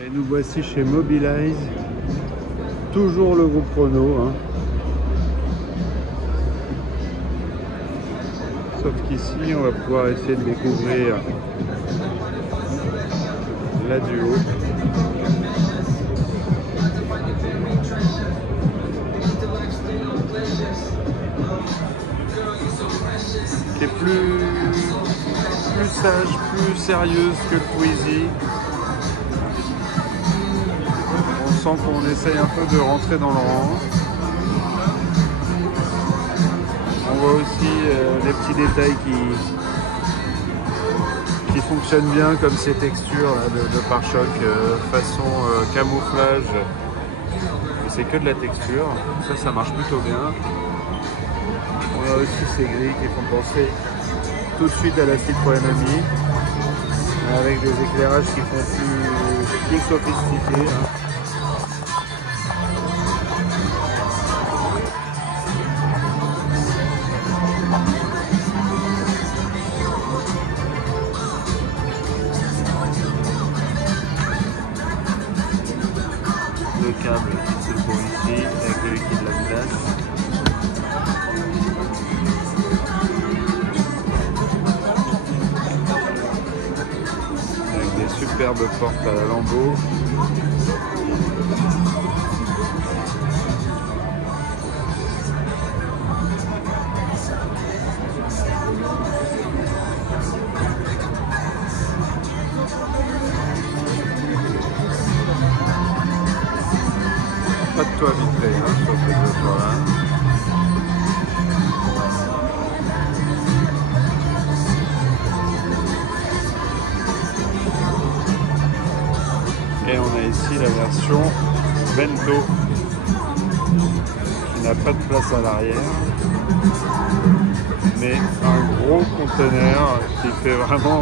Et nous voici chez Mobilize, toujours le groupe Renault, hein. Sauf qu'ici on va pouvoir essayer de découvrir la Duo. Qui est plus sage, plus sérieuse que le Twizy. On sent qu'on essaye un peu de rentrer dans le rang. On voit aussi les petits détails qui fonctionnent bien, comme ces textures là, de pare-choc façon camouflage. C'est que de la texture, ça marche plutôt bien. On a aussi ces grilles qui font penser tout de suite à la Citroën Ami, avec des éclairages qui font plus sophistiqués, hein. Le câble qui se trouve ici, avec le liquide de la place. Avec des superbes portes à la lambeau. Pas de toit vitré hein, sur cette voiture-là. Et on a ici la version Vento qui n'a pas de place à l'arrière, mais un gros conteneur qui fait vraiment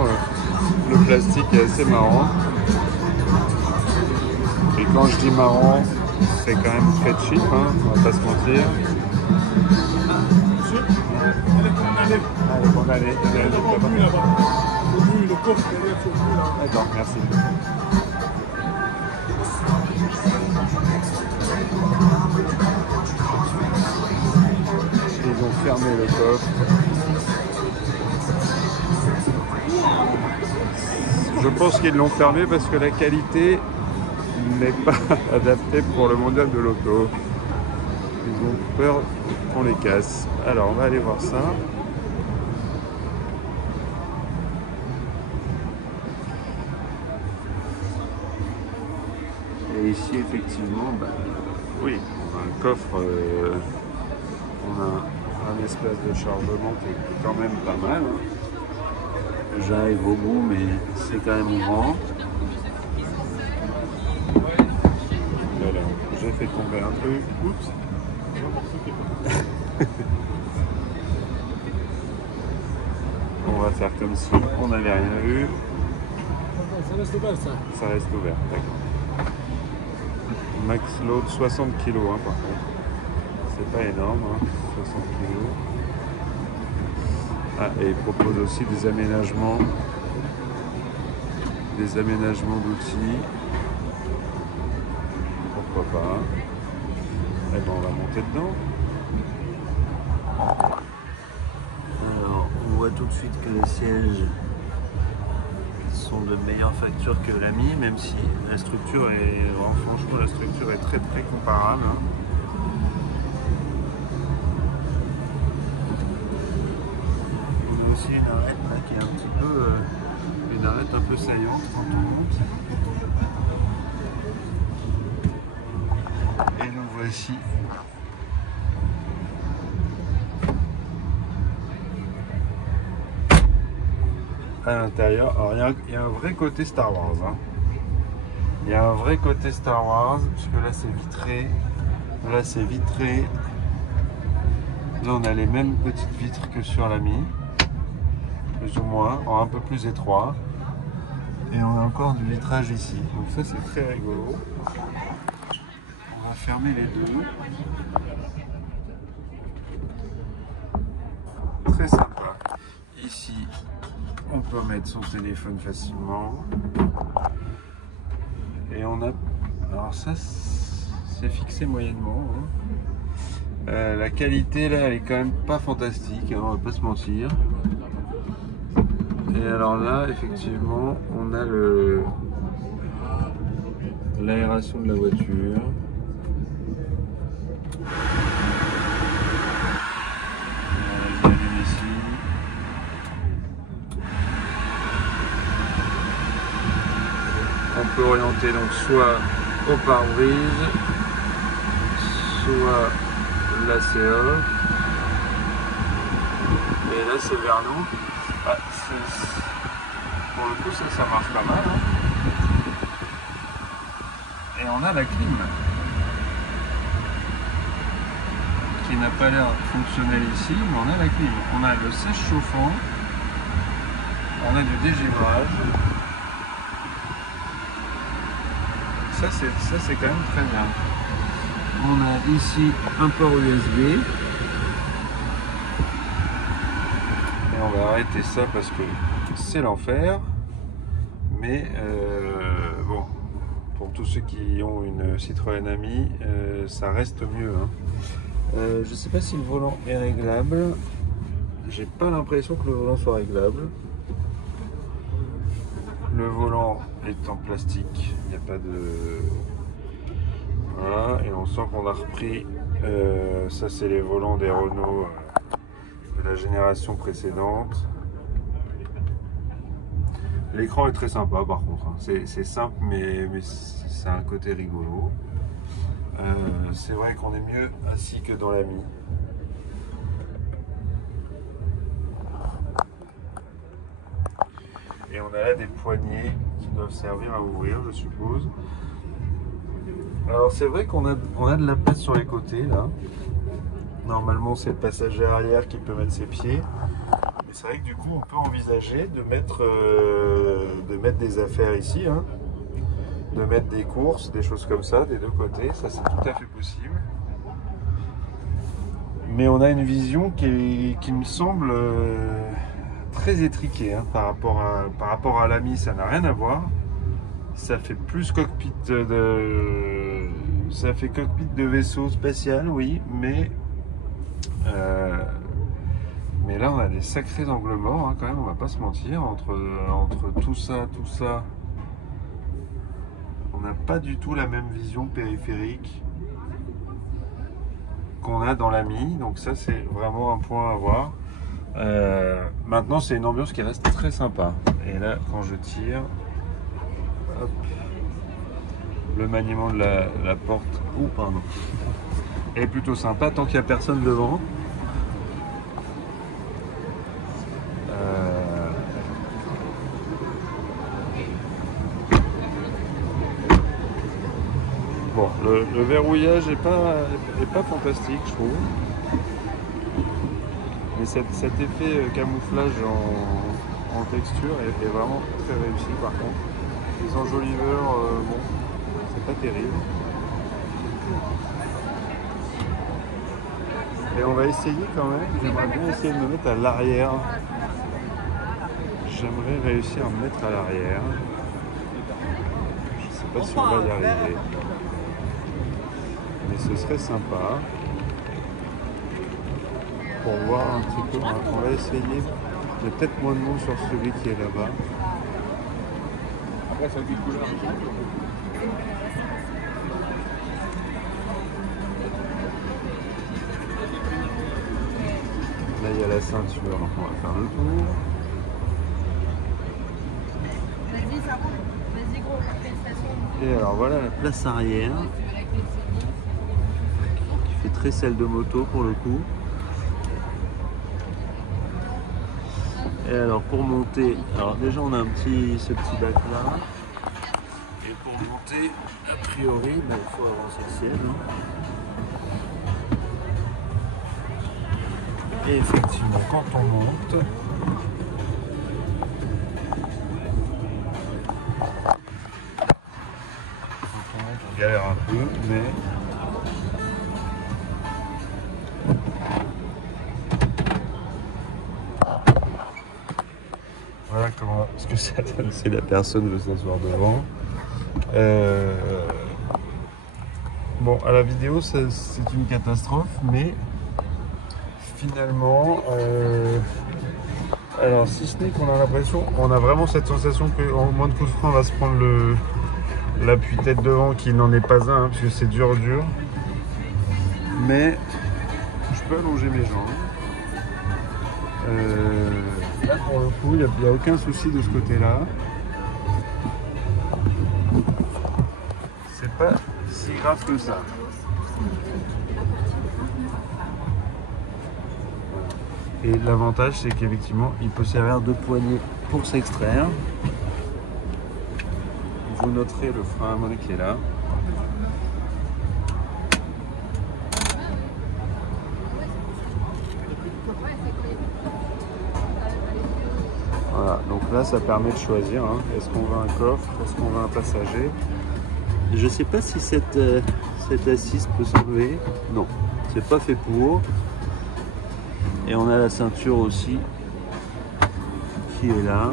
le plastique est assez marrant. Et quand je dis marrant, c'est quand même très cheap, hein, on va pas se mentir. Allez, on allait. D'accord, merci. Ils ont fermé le coffre. Je pense qu'ils l'ont fermé parce que la qualité n'est pas adaptée pour le modèle de l'auto. Ils ont peur qu'on les casse. Alors on va aller voir ça. Et ici effectivement, oui, on a un coffre, on a un espace de chargement qui est quand même pas mal. J'arrive au bout, mais c'est quand même grand. Voilà, j'ai fait tomber un truc. Oups. On va faire comme si on n'avait rien vu. Ça reste ouvert ça. Ça reste ouvert, d'accord. Max load 60 kg hein, par contre. C'est pas énorme, hein, 60 kg. Ah, et il propose aussi des aménagements d'outils. Pourquoi pas. Eh ben on va monter dedans. Alors, on voit tout de suite que les sièges sont de meilleure facture que l'Ami, même si la structure est, franchement, la structure est très très comparable, hein. Il y a aussi une arête là qui est un petit peu, une arête un peu saillante quand on monte. Et nous voici. À l'intérieur, alors il y a un vrai côté Star Wars, hein. Il y a un vrai côté Star Wars, puisque là c'est vitré, là c'est vitré, là on a les mêmes petites vitres que sur l'Ami, plus ou moins, en un peu plus étroit, et on a encore du vitrage ici, donc ça c'est très rigolo. On va fermer les deux. Très sympa. Ici, on peut mettre son téléphone facilement. Et on on a... Alors ça, c'est fixé moyennement. Hein. La qualité, là, elle est quand même pas fantastique, hein, on va pas se mentir. Et alors là, effectivement, on a l'aération de la voiture. On peut orienter donc soit au pare-brise, soit l'ACA. Et là c'est vers nous. Ah, pour le coup ça marche pas mal. Hein. Et on a la clim qui n'a pas l'air fonctionnelle ici, mais on a la clim. On a le sèche chauffant, on a du dégivage. Ça c'est quand même très bien. On a ici un port USB. Et on va arrêter ça parce que c'est l'enfer. Mais bon, pour tous ceux qui ont une Citroën Ami, ça reste mieux. Hein. Je sais pas si le volant est réglable. J'ai pas l'impression que le volant soit réglable. Le volant est en plastique, il n'y a pas de... Voilà, et on sent qu'on a repris... ça c'est les volants des Renault de la génération précédente. L'écran est très sympa par contre, hein. C'est simple mais c'est un côté rigolo. C'est vrai qu'on est mieux assis que dans l'Ami. Et on a là des poignées qui doivent servir à ouvrir, je suppose. Alors c'est vrai qu'on a de la place sur les côtés là. Normalement c'est le passager arrière qui peut mettre ses pieds. Mais c'est vrai que du coup on peut envisager de mettre des affaires ici. Hein. De mettre des courses, des choses comme ça des deux côtés. Ça c'est tout à fait possible. Mais on a une vision qui me semble... très étriqué hein, par rapport à l'Ami, ça n'a rien à voir. Ça fait plus cockpit ça fait cockpit de vaisseau spatial, oui, mais là on a des sacrés angles morts hein, quand même, on va pas se mentir, entre tout ça, on n'a pas du tout la même vision périphérique qu'on a dans l'Ami, donc ça c'est vraiment un point à voir. Maintenant c'est une ambiance qui reste très sympa et là quand je tire hop, le maniement de la porte est plutôt sympa tant qu'il n'y a personne devant. Bon, le verrouillage est pas fantastique je trouve. Mais cet effet camouflage en texture est vraiment très réussi par contre. Les enjoliveurs, bon, c'est pas terrible. Et on va essayer quand même, j'aimerais bien essayer de me mettre à l'arrière. J'aimerais réussir à me mettre à l'arrière. Je sais pas si on va y arriver. Mais ce serait sympa. Pour voir un petit peu, on va essayer. Il y a peut-être moins de monde sur celui qui est là-bas. Après, ça dit couleur. Là, il y a la ceinture, donc on va faire le tour. Vas-y, ça roule. Vas-y, gros, félicitations. Et alors voilà la place arrière. Qui fait très celle de moto pour le coup. Et alors pour monter, alors déjà on a ce petit bac là. Et pour monter, a priori, il faut avancer le ciel. Et effectivement, quand on monte, on galère un peu, mais voilà ce que ça donne si la personne veut s'asseoir devant. Bon, à la vidéo, c'est une catastrophe, mais finalement, alors si ce n'est qu'on a l'impression, on a vraiment cette sensation qu'en moins de coups de frein, on va se prendre l'appui-tête devant, qui n'en est pas un, hein, parce que c'est dur. Mais je peux allonger mes jambes. Là, pour le coup, il n'y a aucun souci de ce côté-là. C'est pas si grave que ça. Et l'avantage, c'est qu'effectivement, il peut servir de poignée pour s'extraire. Vous noterez le frein à main qui est là. Voilà, donc là, ça permet de choisir. Hein. Est-ce qu'on veut un coffre? Est-ce qu'on veut un passager? Je ne sais pas si cette assise peut s'enlever. Non, c'est pas fait pour. Et on a la ceinture aussi qui est là.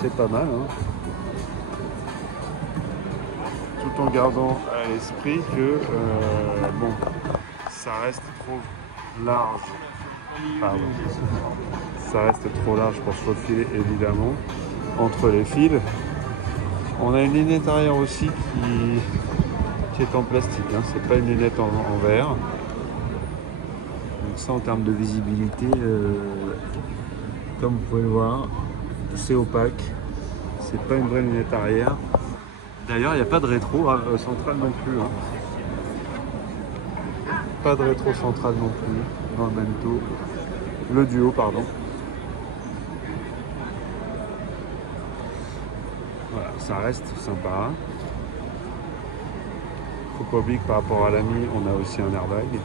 C'est pas mal, hein, tout en gardant à l'esprit que bon, ça reste trop large. Pardon. Ça reste trop large pour se faufiler évidemment entre les fils. On a une lunette arrière aussi qui est en plastique, hein. C'est pas une lunette en verre. Donc ça, en termes de visibilité, comme vous pouvez le voir, c'est opaque. C'est pas une vraie lunette arrière. D'ailleurs, il n'y a pas de rétro central non plus. Hein. Pas de rétro central non plus dans le Bento. Le Duo, pardon. Voilà, ça reste sympa. Faut pas oublier que par rapport à l'Ami, on a aussi un airbag.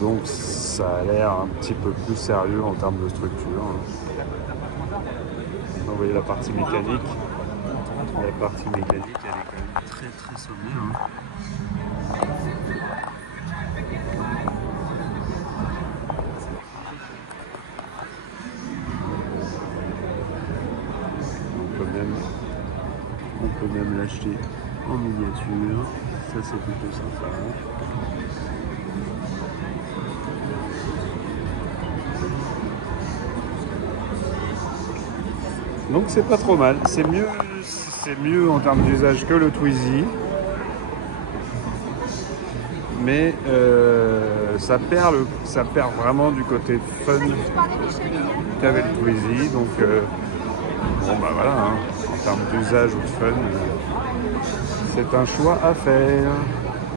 Donc ça a l'air un petit peu plus sérieux en termes de structure. Vous voyez la partie mécanique. La partie mécanique, elle est quand même très très sommaire. Hein. On peut même l'acheter en miniature. Ça, c'est plutôt sympa. Donc c'est pas trop mal. C'est mieux en termes d'usage que le Twizy. Mais ça perd vraiment du côté fun qu'avait le Twizy. Donc bon bah voilà, hein. En termes d'usage ou de fun, c'est un choix à faire.